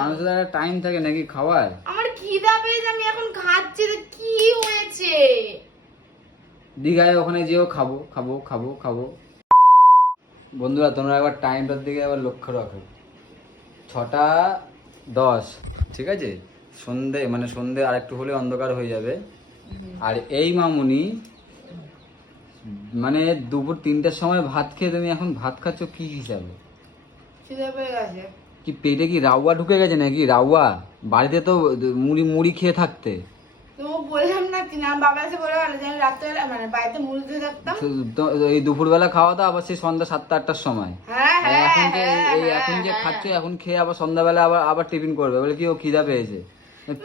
মানুষের একটা টাইম থাকে নাকি খাওয়ার? আমার খিদা পেয়েছে, আমি এখন খাচ্ছি। কি হয়েছে? দীঘায় ওখানে যেও খাবো খাবো খাবো খাবো। বন্ধুরা তোমরা একবার টাইমটার দিকে আবার লক্ষ্য রাখো। 6:10, ঠিক আছে? সন্ধে আর একটু হলে অন্ধকার হয়ে যাবে। আর এই মামুনি মানে দুপুর 3টার সময় ভাত খেয়ে তুমি এখন ভাত খাচ্ছ কি হিসাবে? খিদা পেয়ে গেছে। কি পেটে কি রাউয়া ঢুকে গেছে নাকি? রাউয়া বাড়িতে তো মুড়ি মুড়ি খেয়ে থাকতে। তো বললাম না কি, না বাবা এসে বলে গেল যে আমি রাত্রেবেলা মানে বাড়িতে মুড়ি দিয়ে থাকতাম। এই দুপুরবেলা খাওয়া দাওয়া আবার সেই সন্ধ্যা 7টা-8টার সময়। হ্যাঁ হ্যাঁ এখন যে খাচ্ছ এখন খেয়ে আবার সন্ধ্যাবেলা আবার টিফিন করবে বলে কি ও খিদা পেয়েছে?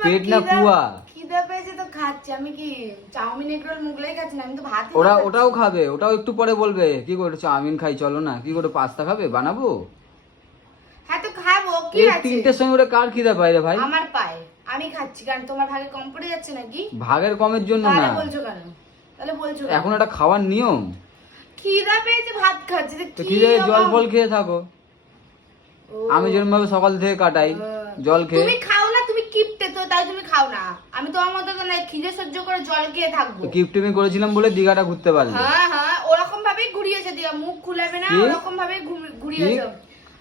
পেট না কুয়া? খিদা পেয়েছে তো খাচ্ছি। আমি কি চাউমিন এগ রোল মুগলাই খাচ্ছি না, আমি তো ভাত। ওটাও খাবে, ওটাও একটু পরে বলবে কি করে চাউমিন খাই চলো না, কি করে পাস্তা খাবে বানাবো। হ্যাঁ তো খাবো, কি এই আছে? 3টের সময় ওটা কার খিদা পায় রে ভাই? আমার পায়, আমি খাচ্ছি। কারণ তোমার ভাগে কম পড়ে যাচ্ছে নাকি? ভাগের কমের জন্য না, বলছো কেন? তাহলে বলছো এখন এটা খাওয়ার নিয়ম। খিদা পেয়েছে ভাত খাচ্ছি তো খিদে জল ফল খেয়ে থাকো। আমি যেরকম ভাবে সকাল থেকে কাটাই জল খেয়ে। তুমি খাও না, তুমি কিপটে তো, তাই তুমি খাও না। আমি তোমার মতো তো না, খিদে সহ্য করে জল খেয়ে থাকবো। কিপটেমি করেছিলাম বলে দীঘাটা ঘুরতে পারলে। হ্যাঁ হ্যাঁ, ওরকম ভাবেই ঘুরিয়েছে দিয়া, মুখ খুলাবে না, ওরকম ভাবেই ঘুরিয়েছে।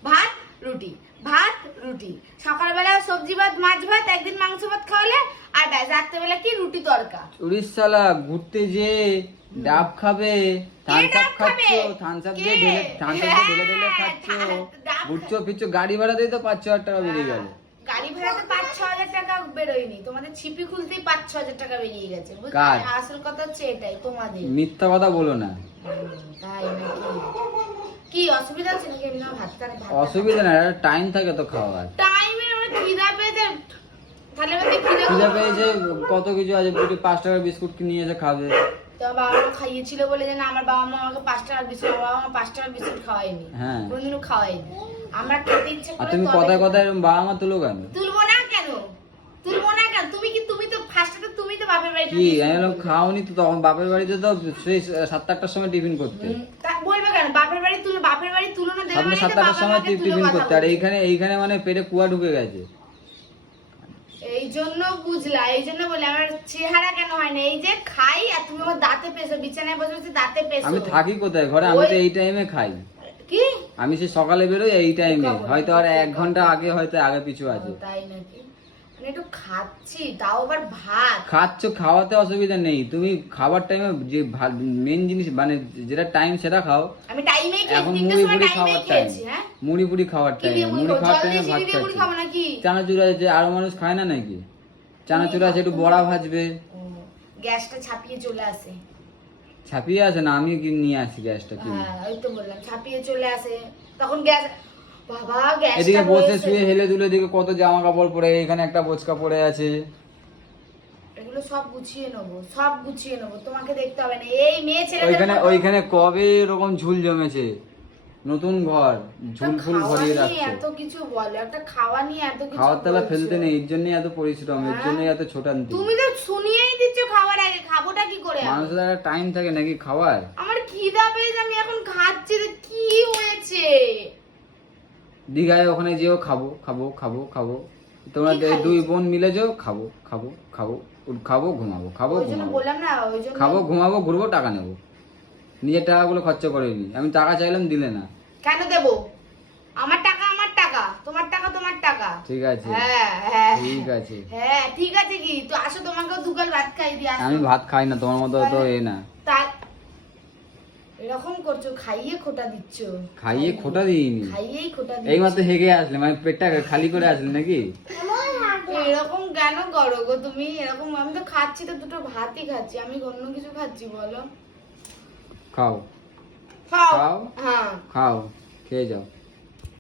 ভাত রুটি, ভাত রুটি, সকালবেলা সবজি ভাত মাছ ভাত, একদিন মাংস ভাত খাওয়ালে, আর ব্যাস রাত্রেবেলা কি রুটি তড়কা। উড়িষ্যালা ঘুরতে যে ডাব খাবে, থামস আপ খাচ্ছ, থামস আপ দিয়ে ঢেলে খাচ্ছ, ঘুরছো ফিরছো, গাড়ি ভাড়া দিয়ে তো 5-6 হাজার টাকা বেরিয়ে গেল। গাড়ি ভাড়াতে 5-6 হাজার টাকা বেরোয়নি, তোমাদের ছিপি খুলতেই 5-6 হাজার টাকা বেরিয়ে গেছে। আসল কথা হচ্ছে এটাই, তোমাদের মিথ্যা কথা বলো না। তাই নাকি? কি অসুবিধা আছে নাকি? আমি না ভাত অসুবিধা না, টাইম থাকে তো খাওয়ার। টাইমে আমার খিদা পেয়েছে, তাহলে আমাকে খিদা পেয়েছে, কত কিছু আছে, 5 টাকার বিস্কুট নিয়ে এসে খাবে। তো বাবা মা খাইয়েছিল বলে যে না, আমার বাবা মা আমাকে 5 টাকার বিস্কুট, আমার বাবা মা 5 টাকার বিস্কুট খাওয়ায়নি, কোনদিনও খাওয়ায়নি। আমরা খেতে ইচ্ছে করে। তুমি কথায় কথায় বাবা মা তুলো কেন? তুলবো না কেন? তুলবো না কেন? তুমি তো ফার্স্টে তুমি তো বাপের বাড়িতে কি খাওনি তো, তখন বাপের বাড়িতে তো সেই 7-8টার সময় টিফিন করতে। তা বলবে কেন? বাপের বাড়ি তুলো না, দেবে মানে 7-8টার সময় টিফিন করতে, আর এইখানে মানে পেটে কুয়া ঢুকে গেছে। এই জন্য বুঝলা, এই জন্য বলে আমার চেহারা কেন হয় না। এই যে খাই আর তুমি আমার দাঁতে পেছো, বিছানায় বসে বসে দাঁতে পেছো। আমি থাকি কোথায় ঘরে? আমি তো এই টাইমে খাই। কি? আমি সে সকালে বেরোই এই টাইমে, হয়তো আর 1 ঘন্টা আগে হয়তো আগে পিছু আছে। তাই নাকি? মানে একটু খাচ্ছি, তাও আবার ভাত খাচ্ছ, খাওয়াতে অসুবিধা নেই, তুমি খাবার টাইমে যে মেন জিনিস মানে যেটা টাইম সেটা খাও। আমি টাইমেই খেয়েছি, এখন মুড়ি পুরি খাওয়ার টাইম, মুড়ি খাওয়ার টাইমে ভাত খাচ্ছি। চানাচুর আছে, আরো মানুষ খায় না নাকি? চানাচুর আছে, একটু বড়া ভাজবে। গ্যাসটা ছাপিয়ে চলে আসে। ছাপিয়ে আসে না, আমি নিয়ে আসি গ্যাসটা। কি ওই তো বললাম ছাপিয়ে চলে আসে, তখন গ্যাস বাবা গ্যাসটা এদিকে বসে শুয়ে হেলে দুলে, এদিকে কত জামা কাপড় পরে, এখানে একটা বোচকা পড়ে আছে। এগুলো সব গুছিয়ে নেবো, তোমাকে দেখতে হবে না। এই মেয়ে ছেলে ওইখানে কবে এরকম ঝুল জমেছে, নতুন ঘর ঝুল ফুল ভরিয়ে রাখছে। এত কিছু বলে, একটা খাওয়া নিয়ে এত কিছু। খাওয়ার তালা ফেলতে নেই, এর জন্যই এত পরিশ্রম, এর জন্যই এত ছোটান্তি। তুমি তো শুনিয়েই দিচ্ছ খাওয়ার আগে, খাবোটা কি করে? মানুষের একটা টাইম থাকে নাকি খাওয়ার? আমার খিদা পেয়েছে, আমি এখন খাচ্ছি। কি হয়েছে? দীঘায় ওখানে যেও খাবো খাবো খাবো খাবো, তোমরা 2 বোন মিলে যাও, খাবো খাবো খাবো খাবো ঘুমাবো, খাবো খাবো ঘুমাবো, ঘুরবো, টাকা নেবো। নিজের টাকাগুলো খরচা করে নি, আমি টাকা চাইলাম দিলে না। কেন দেবো? আমার টাকা, তোমার টাকা। ঠিক আছে, ঠিক আছে, হ্যাঁ ঠিক আছে। কি তো আসো, তোমাকেও দুগাল ভাত খাই দি। আমি ভাত খাই না, তোমার মতো তো না। এরকম করছো, খাইয়ে খোটা দিচ্ছ। খাইয়ে খোটা দিইনি, খাইয়েই খোটা দিচ্ছ। এইমাত্র হেগে আসলে, মানে পেটটা খালি করে আসলে নাকি? এরকম কেন করো গো তুমি? এরকম আমি তো খাচ্ছি, তো দুটো ভাতই খাচ্ছি, আমি অন্য কিছু খাচ্ছি বলো? খাও খাও, খাও, হ্যাঁ খাও, খেয়ে যাও।